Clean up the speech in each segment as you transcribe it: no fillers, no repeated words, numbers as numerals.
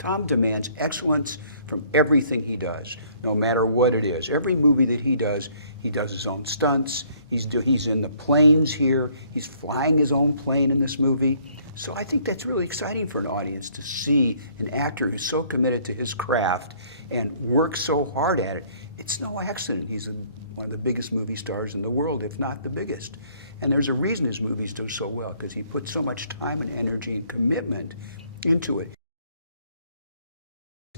Tom demands excellence from everything he does, no matter what it is. Every movie that he does his own stunts. He's in the planes here. He's flying his own plane in this movie. So I think that's really exciting for an audience to see an actor who's so committed to his craft and works so hard at it. It's no accident he's one of the biggest movie stars in the world, if not the biggest. And there's a reason his movies do so well, because he puts so much time and energy and commitment into it.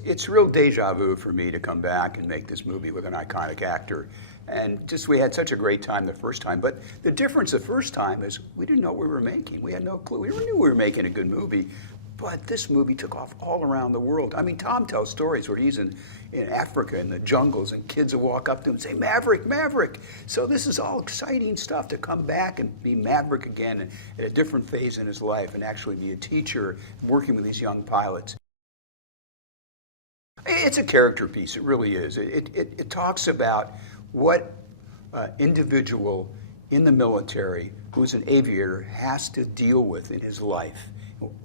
It's real deja vu for me to come back and make this movie with an iconic actor. And just, we had such a great time the first time. But the difference the first time is we didn't know what we were making. We had no clue. We knew we were making a good movie. But this movie took off all around the world. I mean, Tom tells stories where he's in Africa, in the jungles, and kids will walk up to him and say, Maverick, Maverick. So this is all exciting stuff, to come back and be Maverick again at a different phase in his life and actually be a teacher working with these young pilots. It's a character piece, it really is. It talks about what individual in the military who's an aviator has to deal with in his life,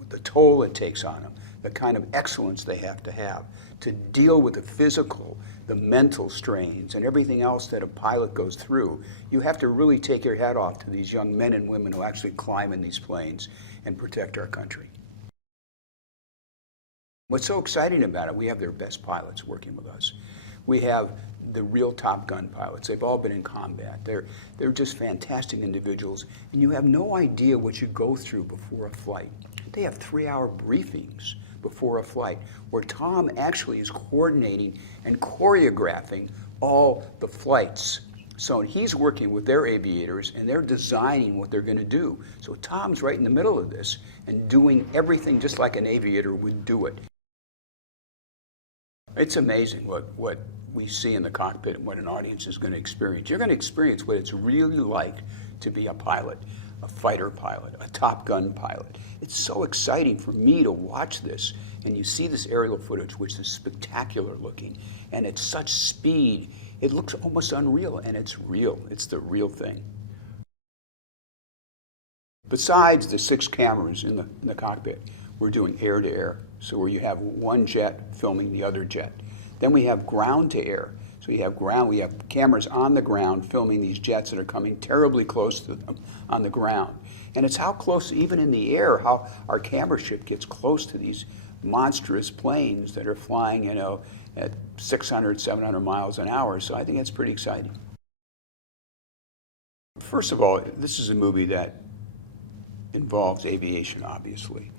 the toll it takes on him, the kind of excellence they have to deal with the physical, the mental strains, and everything else that a pilot goes through. You have to really take your hat off to these young men and women who actually climb in these planes and protect our country. What's so exciting about it, we have their best pilots working with us. We have the real Top Gun pilots. They've all been in combat. They're just fantastic individuals, and you have no idea what you go through before a flight. They have 3-hour briefings before a flight where Tom actually is coordinating and choreographing all the flights. So he's working with their aviators, and they're designing what they're going to do. So Tom's right in the middle of this and doing everything just like an aviator would do it. It's amazing what we see in the cockpit and what an audience is going to experience. You're going to experience what it's really like to be a pilot, a fighter pilot, a Top Gun pilot. It's so exciting for me to watch this, and you see this aerial footage, which is spectacular looking, and it's such speed. It looks almost unreal, and it's real. It's the real thing. Besides the 6 cameras in the cockpit, we're doing air-to-air, so where you have one jet filming the other jet. Then we have ground-to-air, so we have cameras on the ground filming these jets that are coming terribly close to them on the ground. And it's how close, even in the air, how our camera ship gets close to these monstrous planes that are flying, at 600, 700 miles an hour. So I think that's pretty exciting. First of all, this is a movie that involves aviation, obviously.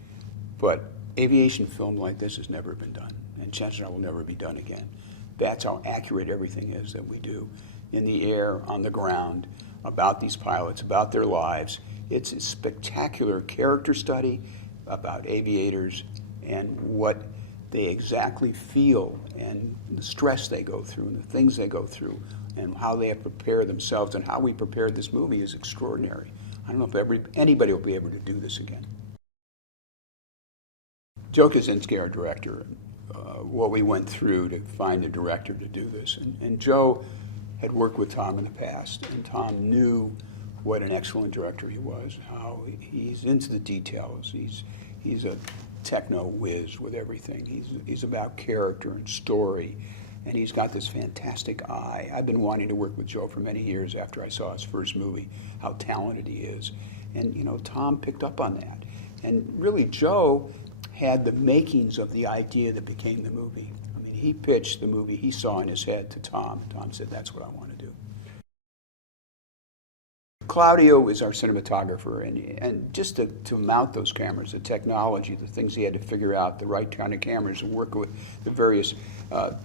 But aviation film like this has never been done, and chances are will never be done again. That's how accurate everything is that we do in the air, on the ground, about these pilots, about their lives. It's a spectacular character study about aviators and what they exactly feel and the stress they go through and the things they go through and how they have prepared themselves, and how we prepared this movie is extraordinary. I don't know if anybody will be able to do this again. Joe Kosinski, our director, what we went through to find a director to do this. And Joe had worked with Tom in the past, and Tom knew what an excellent director he was, how he's into the details. He's a techno whiz with everything. He's about character and story, and he's got this fantastic eye. I've been wanting to work with Joe for many years after I saw his first movie, how talented he is. And Tom picked up on that. And really, Joe had the makings of the idea that became the movie. I mean, he pitched the movie he saw in his head to Tom. Tom said, that's what I want to do. Claudio is our cinematographer, and just to mount those cameras, the technology, the things he had to figure out, the right kind of cameras, and work with the various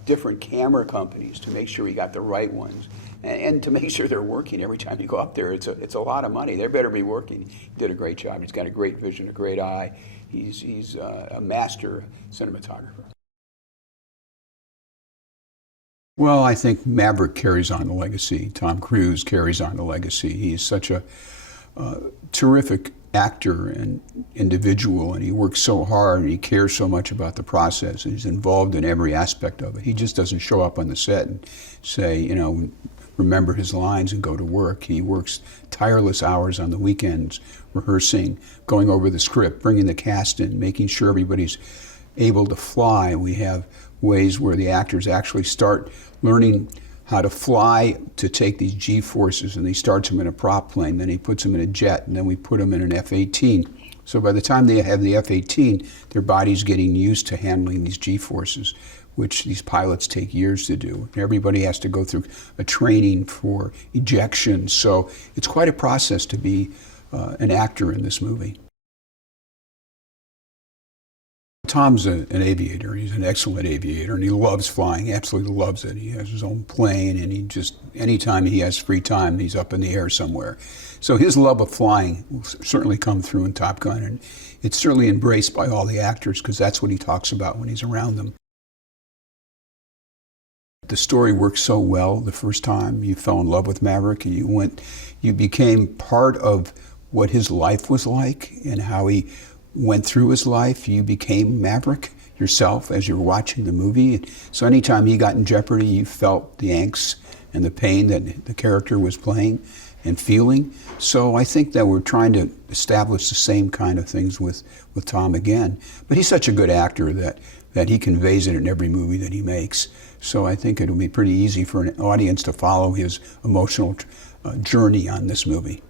different camera companies to make sure he got the right ones, and to make sure they're working every time you go up there. It's a lot of money. They better be working. He did a great job. He's got a great vision, a great eye. He's a master cinematographer. Well, I think Maverick carries on the legacy. Tom Cruise carries on the legacy. He's such a terrific actor and individual, and he works so hard, and he cares so much about the process, and he's involved in every aspect of it. He just doesn't show up on the set and say, remember his lines and go to work. He works tireless hours on the weekends, rehearsing, going over the script, bringing the cast in, making sure everybody's able to fly, we have ways where the actors actually start learning how to fly to take these G-forces, and he starts them in a prop plane, then he puts them in a jet, and then we put them in an F-18. So by the time they have the F-18, their body's getting used to handling these G-forces, which these pilots take years to do. Everybody has to go through a training for ejection, so it's quite a process to be an actor in this movie. Tom's an aviator. He's an excellent aviator, and he loves flying, absolutely loves it. He has his own plane, and he just, anytime he has free time, he's up in the air somewhere. So his love of flying will certainly come through in Top Gun, and it's certainly embraced by all the actors because that's what he talks about when he's around them. The story worked so well the first time you fell in love with Maverick. You became part of what his life was like and how he went through his life. You became Maverick yourself as you were watching the movie. So anytime he got in jeopardy, you felt the angst and the pain that the character was playing and feeling. So I think that we're trying to establish the same kind of things with Tom again. But he's such a good actor that he conveys it in every movie that he makes. So I think it'll be pretty easy for an audience to follow his emotional journey on this movie.